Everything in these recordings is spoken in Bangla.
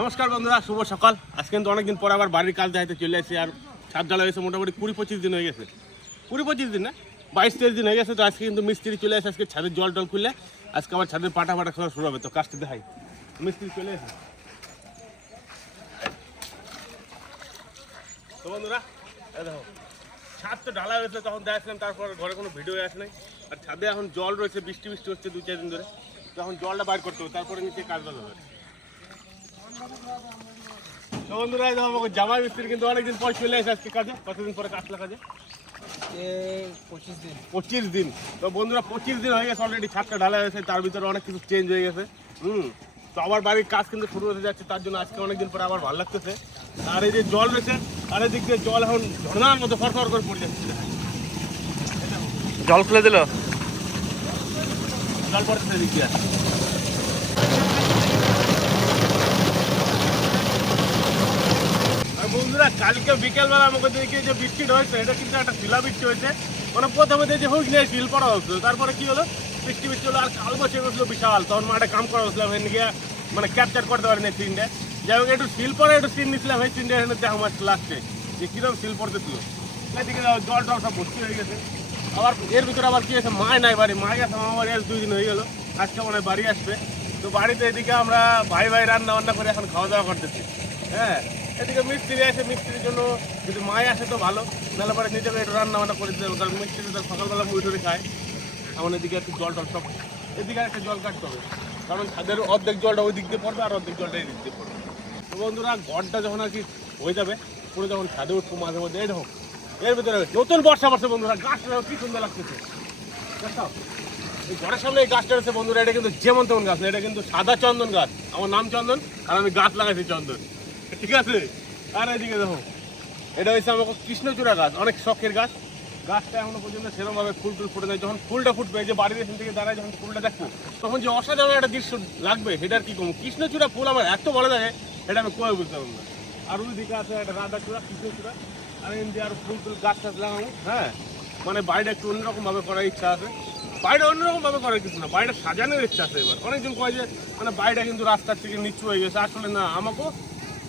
নমস্কার বন্ধুরা, শুভ সকাল। আজকে কিন্তু অনেকদিন পর আবার বাড়ির কাজ দেখাইতে চলে আসছি। আর ছাদ ঢালা হয়েছে মোটামুটি 20-25 দিন হয়ে গেছে। 20-25 দিন না, 22-23 দিন হয়ে গেছে। তো আজকে কিন্তু মিস্ত্রি চলে আসে। আজকে ছাদের জল টল খুললে আজকে আবার ছাদের পাটা খাওয়া শুরু হবে। তো কাজটা দেখাই, মিস্ত্রি চলে এসে। তো বন্ধুরা দেখো, ছাদ তো ঢালা হয়েছে, তখন দেখছিলাম। তারপর ঘরে কোনো ভিডিও আসে নাই। আর ছাদে এখন জল রয়েছে, বৃষ্টি হচ্ছে 2-4 দিন ধরে। তো এখন জলটা বাইর করতে হবে, তারপরে নিচে কাজ ভালো হবে। তো বন্ধুরা আমাকে জামাই মিস্ত্রি কিন্তু অনেকদিন পর চলে এসে আজকে কাজে। কতদিন পরে কাজ কাজে? 25 দিন। তো বন্ধুরা 25 দিন হয়ে গেছে অলরেডি, ছাদটা ঢালা হয়েছে। তার ভিতরে অনেক কিছু চেঞ্জ হয়ে গেছে। তো আবার বাড়ির কাজ কিন্তু শুরু হতে যাচ্ছে। তার জন্য আজকে অনেকদিন পরে আবার ভালো লাগতেছে। আর এই যে জল রয়েছে, আর এদিক দিয়ে জল এখন ঝর্ণার মতো ফরফর করে পড়ে যাচ্ছে। জল খুলে দিল, জল পড়তেছে এদিক দিয়ে। বন্ধুরা কালকে বিকেলবেলা আমাকে দেখি যে বৃষ্টি হয়েছে, এটা কিন্তু একটা শিলা বৃষ্টি হয়েছে। মানে প্রথমে যে হোক নিয়ে শিল পড়া হচ্ছিল, তারপরে কি হলো, বৃষ্টি হলো। আর কাল বসে গেছিলো বিশাল, তখন মাঠে কাম করা হচ্ছিলাম। এখানে গিয়ে মানে ক্যাপচার করতে পারিনি সিনটা। যাই হোক, একটু শিল পরে একটু সিন নিচ্ছিলাম। এই সিনটা এখানে দেখা মাছ লাগছে যে কিরকম শিল পড়তেছিল। এদিকে জল টল সব ভর্তি হয়ে গেছে। আবার এর ভিতরে আবার কি হয়েছে, মায় নাই বাড়ি। মায় গেছে আমার 2 দিন হয়ে গেলো। আজকে মনে হয় বাড়ি আসবে। তো বাড়িতে এদিকে আমরা ভাই রান্না বান্না করে এখন খাওয়া দাওয়া করতেছি। হ্যাঁ, এদিকে মিস্ত্রি আসে, মিস্ত্রির জন্য যদি মায় আসে তো ভালো, নাহলে পরে নিজেকে একটু রান্না বান্না করে দিতে হবে। কারণ মিস্ত্রি তো সকালবেলা মুড়ি টুড়ি খায়। এমন এদিকে একটু জল টল সব, এদিকে একটা জল কাটতে হবে। কারণ ছাদের অর্ধেক জলটা ওই দিক দিয়ে পড়বে, আর অর্ধেক জলটা এই দিক দিয়ে পড়বে। তো বন্ধুরা ঘরটা যখন আর কি হয়ে যাবে, পুরো যখন ছাদে উঠবো মাঝে মধ্যে, এই দেখো এর ভিতরে নতুন বর্ষা পড়ছে বন্ধুরা। গাছটা কি সুন্দর লাগতেছে। এই ঘরের সামনে এই গাছটা রয়েছে বন্ধুরা। এটা কিন্তু যেমন তেমন গাছ না, এটা কিন্তু সাদা চন্দন গাছ। আমার নাম চন্দন, আর আমি গাছ লাগাইছি চন্দন, ঠিক আছে। আর এদিকে দেখো, এটা হচ্ছে আমার কৃষ্ণচূড়া গাছ, অনেক শখের গাছ। গাছটা এখনো পর্যন্ত সেরকমভাবে ফুল টুল ফুটে নেয়। যখন ফুলটা ফুটবে, এই যে বাড়ির এখান থেকে দাঁড়ায় যখন ফুলটা দেখবো, তখন যে অসাধারণ একটা দৃশ্য লাগবে, সেটার কি কম। কৃষ্ণচূড়া ফুল আমার এত ভালো লাগে, এটা আমি কয়ে বুঝতে পারবো না। আর ওই দিকে আছে একটা রাধাচূড়া, কৃষ্ণচূড়া। আর এমনি আর ফুল টুল গাছ টাছ লাগাবো। হ্যাঁ, মানে বাড়িটা একটু অন্যরকমভাবে করার ইচ্ছা আছে। বাড়িটা অন্যরকমভাবে করার কিছু না, বাড়িটা সাজানোর ইচ্ছা আছে এবার। অনেকজন কয় যে মানে বাড়িটা কিন্তু রাস্তার থেকে নিচু হয়ে গেছে। আসলে না, আমাকেও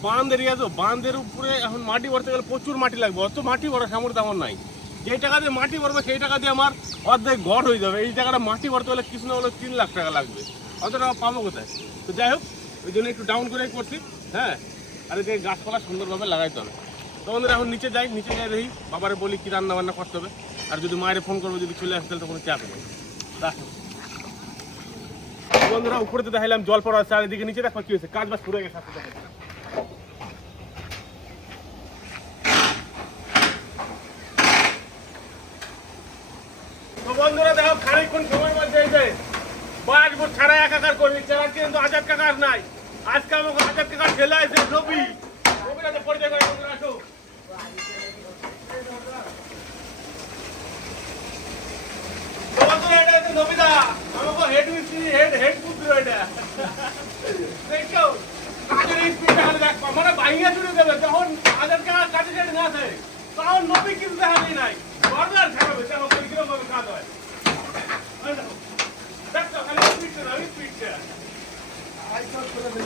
বাঁধ এরিয়া, তো বাঁধের উপরে এখন মাটি ভরতে গেলে প্রচুর মাটি লাগবে। অত মাটি ভরা সামর্থ্য আমার নাই। যেই টাকা দিয়ে মাটি ভরবে, সেই টাকা দিয়ে আমার অর্ধেক ঘর হয়ে যাবে। এই টাকাটা মাটি ভরতে হলে কিছু না হলে 3 লাখ টাকা লাগবে। অত টাকা পাবো কোথায়? তো যাই হোক, ওই জন্য একটু ডাউন করে করছি। হ্যাঁ, আর এদিকে গাছপালা সুন্দরভাবে লাগাইতে হবে। তো বন্ধুরা এখন নিচে যাই দেখি, বাবারে বলি কি রান্না বান্না করতে হবে। আর যদি মায়ের ফোন করবো, যদি চলে আসতে, তাহলে তখন চাপ নেই। বন্ধুরা উপরে তো দেখাইলাম জল পড়া আছে, আর এদিকে নিচে দেখো কি হয়েছে, কাজ বাজ শুরু হয়ে গেছে। তো বন্ধুরা দেখো, খানিকক্ষণ সময় মধ্যে এই যে বাসবুট ছাড়া একাকার করে দিচ্ছে। আর কিন্তু আজাদ কাকার নাই। আজকে আমাকে আজাদ কাকার ছেলে আছে নবী। নবীরাতে পরিচয় করে আসো। তো বন্ধুরা এটা হচ্ছে নবীদা, আমাকে হেড মিস্ত্রি, হেড পুত্র। এটা দেখো কাজের স্পিডটা খালি দেখ, মানে ভাইয়া জুড়ে দেবে। যখন আজাদ কাকার কাজে যেতে না আসে, তখন নবী কিন্তু দেখা নাই। বারবার ছাড়াবে, দেখো কিরকম ভাবে কাজ হয়। দেখো খালি স্পিডটা না, স্পিডটা আইসা করে দেবে।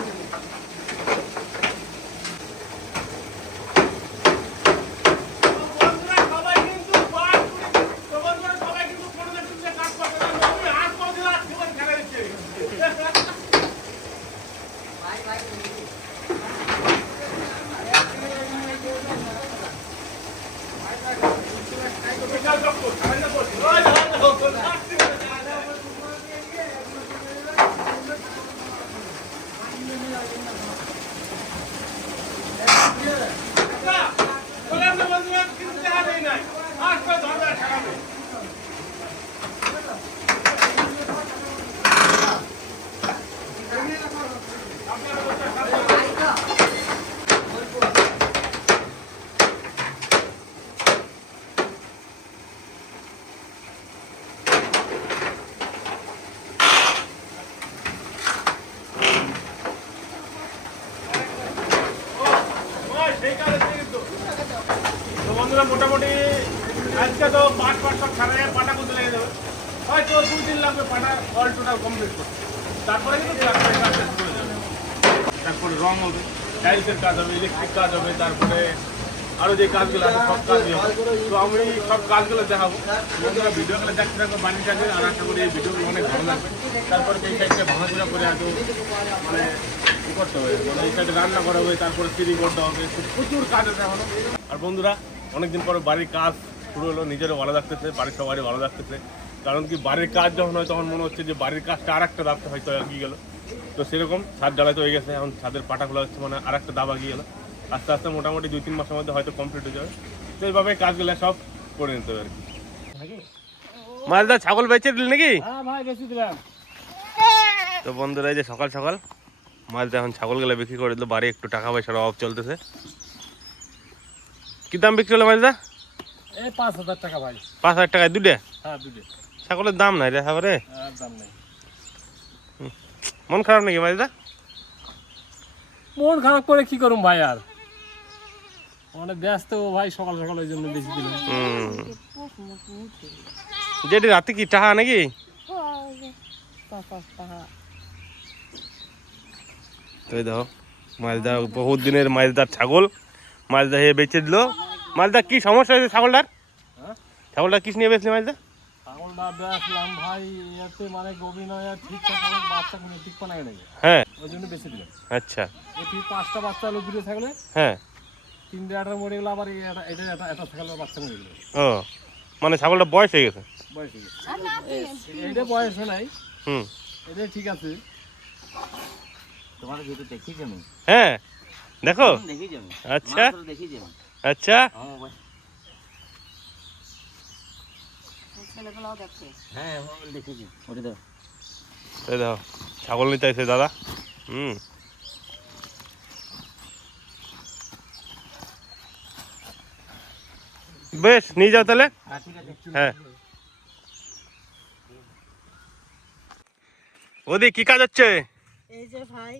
মোটামুটি আজকে তো পাট সব ছাড়া যায়, পাটা করতে লেগে যাবে। হয়তো 2 দিন লাগবে পাটা অল টোটাল কমপ্লিট করতে। তারপরে কিন্তু শুরু হয়ে যাবে। তারপরে রং হবে, টাইলসের কাজ হবে, ইলেকট্রিক কাজ হবে, তারপরে আরও যে কাজগুলো আছে সব কাজই হবে। তো আমি সব কাজগুলো দেখাবো, বন্ধুরা ভিডিওগুলো দেখতে থাকবো বাড়ির কাজে। আর আশা করি এই ভিডিওগুলো অনেক ভালো লাগবে। তারপরে এই সাইডটা ভাঙাচোরা করে এত মানে ই করতে হবে, মানে এই সাইডে রান্না করা হবে, তারপরে সিঁড়ি করতে হবে, প্রচুর কাজ আছে এখনো। আর বন্ধুরা অনেকদিন পরে বাড়ির কাজ শুরু হলো, নিজেরও ভালো লাগতেছে, বাড়ির সবারই ভালো লাগতেছে। কারণ কি বাড়ির কাজ যখন হয় তখন মনে হচ্ছে যে বাড়ির কাজটা আর একটা দাবতে হয়তো এগিয়ে গেলো। তো সেরকম ছাদ ঢালাই তো হয়ে গেছে, এখন ছাদের পাটা খোলা হচ্ছে, মানে আর একটা দাব এগিয়ে গেলো। আস্তে আস্তে মোটামুটি 2-3 মাসের মধ্যে হয়তো কমপ্লিট হয়ে যাবে। তো এইভাবে কাজগুলো সব করে নিতে হবে আর কি। মালদা ছাগল বেচে দিল নাকি? হ্যাঁ ভাই বেশি দিলাম। তো বন্ধুরা এই যে সকাল সকাল মালদা এখন ছাগলগুলো বিক্রি করে দিল, বাড়ি একটু টাকা পয়সার অভাব চলতেছে। কি দাম বিক্রি হলো মালদা? এই 5,000 টাকা ভাই। 5,000 টাকায় দুটো? হ্যাঁ দুটো। ছাগলের দাম নাই রে খাবারে, আর দাম নেই। মন খারাপ নাকি মালদা? মন খারাপ করে কি করুম ভাই, আর অনেক ব্যস্ত ভাই, সকাল সকাল ওই জন্য বেশি দিলাম। যেটি রাতে কি টাকা নাকি? তো দেখো মালদা বহুত দিনের মালদার ছাগল, মালদা হয়ে বেচে দিল। মালদা কি সমস্যা হয়েছে ছাগলটার? হ্যাঁ ছাগলটা কিস নিয়ে বেচলি মালদা? ছাগলটা বেচলাম ভাই, এতে মানে গভীর নয়, ঠিকঠাক করে বাচ্চা কোনো ঠিক পানা নাকি, হ্যাঁ ওই জন্য বেশি দিলাম। আচ্ছা এই 5টা বাচ্চা হলো, দুটো থাকলে হ্যাঁ 3টা মরে গেলো, আবার এটা থাকলে বাচ্চা মরে গেলো। ও মানে ছাগলটা বয়স হয়ে গেছে? বয়স এটা বয়স নাই, হুম এটা ঠিক আছে। তোমার ভিডিও দেখি আমি। হ্যাঁ দেখো দেখি আমি। আচ্ছা দেখি আমি। আচ্ছা ছেলেগুলোও দেখছে। হ্যাঁ দেখেছি ওটা দাও। এই দেখো ছাগল নিতে আসছে দাদা। বেশ নিয়ে যাও তাহলে। ঠিক আছে। হ্যাঁ ওদি কি কাজ হচ্ছে? এই যে ভাই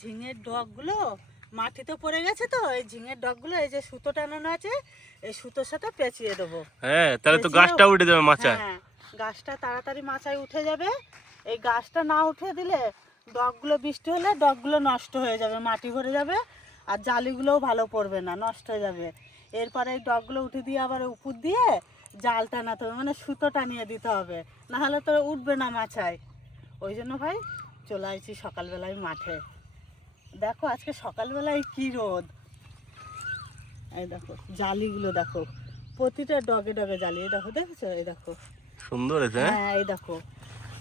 ঝিঙের ডগগুলো মাটিতে পড়ে গেছে, তো এই ঝিঙের ডগগুলো এই যে সুতো টানানো আছে, এই সুতোর সাথে পেঁচিয়ে দেবো। হ্যাঁ তাহলে তো পেঁচিয়ে- গাছটা উঠে যাবে মাচায়। হ্যাঁ গাছটা তাড়াতাড়ি মাচায় উঠে যাবে। এই গাছটা না উঠে দিলে ডগগুলো বৃষ্টি হলে ডগগুলো নষ্ট হয়ে যাবে, মাটি ভরে যাবে, আর জালিগুলোও ভালো পড়বে না, নষ্ট হয়ে যাবে। এরপরে এই ডগগুলো উঠে দিয়ে আবার উপর দিয়ে জাল টানাতে হবে, মানে সুতো টানিয়ে দিতে হবে, না হলে তো উঠবে না মাচায়। ওই জন্য ভাই চলে আসছি সকালবেলায় মাঠে। দেখো আজকে সকালবেলায় কি রোদ, এই দেখো জালিগুলো দেখো, প্রতিটা ডগে ডগে জালি, এই দেখো দেখেছো, এই দেখো সুন্দর হয়েছে। হ্যাঁ এই দেখো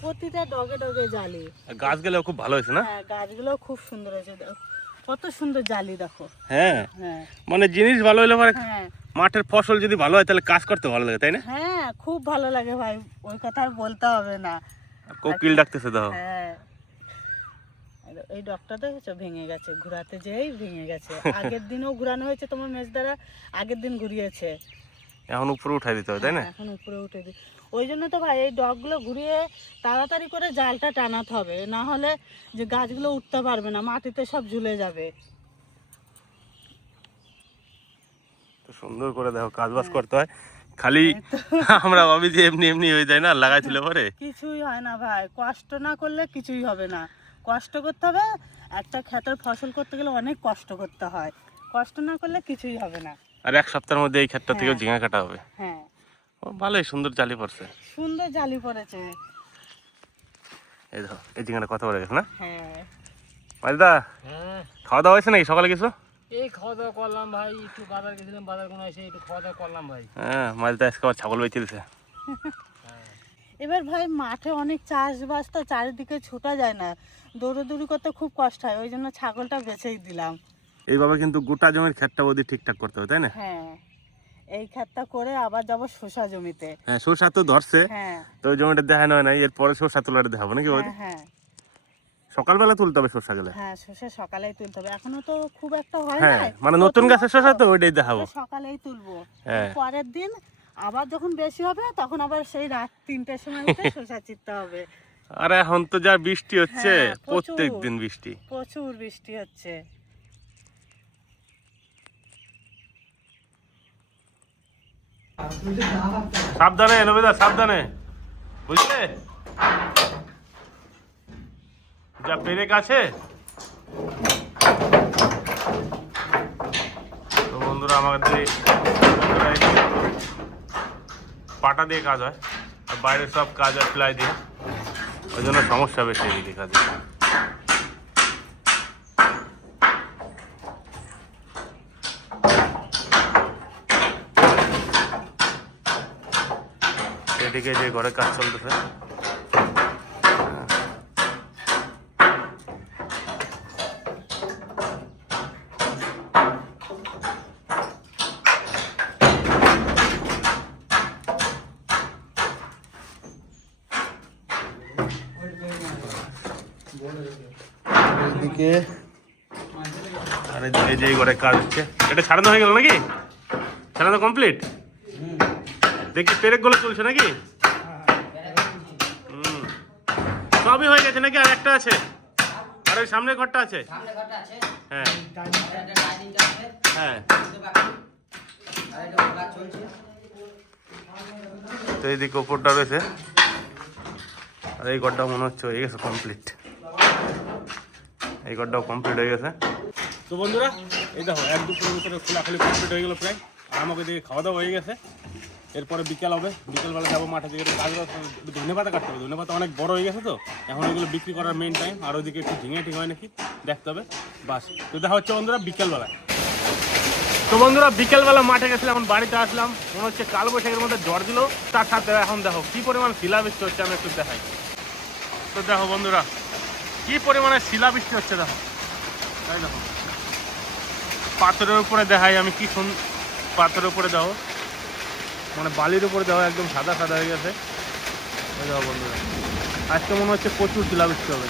প্রতিটা ডগে ডগে জালি। গাছগুলো খুব ভালো হয়েছে না? হ্যাঁ গাছগুলো খুব সুন্দর হয়েছে, দেখো কত সুন্দর জালি দেখো। হ্যাঁ হ্যাঁ মানে জিনিস ভালো হলে পরে হ্যাঁ মাঠের ফসল যদি ভালো হয় তাহলে কাজ করতে ভালো লাগে, তাই না? হ্যাঁ খুব ভালো লাগে ভাই, ওই কথা আর বলতে হবে না। কোকিল ডাকতেছে দেখো। হ্যাঁ এই ডগটা দেখেছো ভেঙে গেছে, ঘুরাতে যেই ভেঙে গেছে। আগের দিনও ঘুরানো হয়েছে, তোমার মেজ দ্বারা আগের দিন ঘুরিয়েছে। এখন উপরে উঠাই দিতে হবে, তাই না? হ্যাঁ, এখন উপরে উঠে দিই। ওই জন্য তো ভাই এই ডগগুলো ঘুরিয়ে তাড়াতাড়ি করে জালটা টানাতে হবে, না হলে যে গাছগুলো উঠতে পারবে না, মাটিতে সব ঝুলে যাবে। তো সুন্দর করে দেখো কাজ বাজ করতে হয়, খালি আমরা ভাবি যে এমনি এমনি হয়ে যায় না, লাগাইছিল পরে কিছুই হয় না ভাই, কষ্ট না করলে কিছুই হবে না, কষ্ট করতে হবে। একটা ক্ষেতের ফসল করতে গেলে অনেক কষ্ট করতে হয়, কষ্ট না করলে কিছুই হবে না। আর এক সপ্তাহের মধ্যে এই ক্ষেতটা থেকে ঝিঙা কাটা হবে। হ্যাঁ ও ভালোই সুন্দর জালি পড়ছে। সুন্দর জালি পড়েছে। এই দেখো এই ঝিঙাটা কত বড় গেছে না? হ্যাঁ মালদা হ্যাঁ খাওয়া দাওয়া হয়েছে নাকি সকালে কিছু? এই খাওয়া দাওয়া করলাম ভাই, একটু বাজার গেছিলাম, বাজার কোনো এসে একটু খাওয়া দাওয়া করলাম ভাই। হ্যাঁ মালদা আজকে আবার ছাগল বেঁচে দিছে। এবার ভাই মাঠে অনেক চাষবাস তো, চারিদিকে ছোটা যায় না, দৌড়াদৌড়ি করতে খুব কষ্ট হয়, ওই জন্য ছাগলটা বেছেই দিলাম। এইভাবে কিন্তু গোটা জমির ক্ষেতটা ওদের ঠিকঠাক করতে হবে, তাই না? হ্যাঁ এই ক্ষেতটা করে আবার যাবো শসা জমিতে। হ্যাঁ সরষা তো ধরছে, হ্যাঁ তো ওই জমিটা দেখানো হয় না, এরপরে সরষা তোলাটা দেখাবো নাকি? হ্যাঁ হ্যাঁ সকালবেলা তুলতে হবে সরষা গেলে। হ্যাঁ শসা সকালেই তুলতে হবে, এখনো তো খুব একটা হয় না, হ্যাঁ মানে নতুন গাছের শসা তো ওইটাই দেখাবো। সকালেই তুলবো। হ্যাঁ পরের দিন আবার যখন বেশি হবে তখন আবার সেই রাত 3টার সময় উঠে শসা চিরতে হবে। আর এখন তো যা বৃষ্টি হচ্ছে, হ্যাঁ, প্রচুর। প্রত্যেক দিন বৃষ্টি। প্রচুর বৃষ্টি হচ্ছে। সাবধানে নবেদা, সাবধানে, বুঝলে? যা পেরেক আছে বন্ধুরা আমাদের পাটা দিয়ে কাজ হয়, আর বাইরের সব কাজ হয় প্লাই দিয়ে, ওই জন্য সমস্যা বেশি এদিকে কাজে। এদিকে যে ঘরে কাজ চলতেছে, এদিকে আর এদিকে যে ঘরে কাজ হচ্ছে, এটা ছাড়ানো হয়ে গেল নাকি? ছাড়ানো কমপ্লিট? দেখি পেরেকগুলো চলছে নাকি? সবই হয়ে গেছে নাকি? আর একটা আছে, আর ওই সামনের ঘরটা আছে। হ্যাঁ হ্যাঁ, তো এইদিকে ওপরটা রয়েছে, আর এই ঘরটাও মনে হচ্ছে হয়ে গেছে কমপ্লিট। এই ঘরটাও কমপ্লিট হয়ে গেছে। তো বন্ধুরা এই দেখো 1-2 ভিতরে খোলাখুলি কমপ্লিট হয়ে গেল প্রায়। আর আমাকে দিকে খাওয়া দাওয়া হয়ে গেছে। এরপরে বিকেল হবে, বিকেলবেলা যাবো মাঠে দিকে কাজ। ধন্যবাদ কাটতে হবে, ধন্যবাদ অনেক বড় হয়ে গেছে তো, এখন ওইগুলো বিক্রি করার মেন টাইম। আর ওইদিকে একটু ঝিঙে ঠিক হয় নাকি দেখতে হবে, বাস। তো দেখা হচ্ছে বন্ধুরা বিকেলবেলায়। তো বন্ধুরা বিকেলবেলা মাঠে গেছিলাম, এখন বাড়িতে আসলাম। মনে হচ্ছে কালবৈশাখীর মধ্যে ঝড় দিল, তার সাথে এখন দেখো কি পরিমাণ শিলাবৃষ্টি হচ্ছে, আমি একটু দেখাই। তো দেখো বন্ধুরা কি পরিমাণে শিলাবৃষ্টি হচ্ছে, দেখো তাই দেখো পাথরের উপরে দেখাই আমি কি পাথরের উপরে দেখো, মানে বালির উপরে দেখো একদম সাদা সাদা হয়ে গেছে। দেখো বন্ধুরা আজকে মনে হচ্ছে প্রচুর শিলাবৃষ্টি হবে।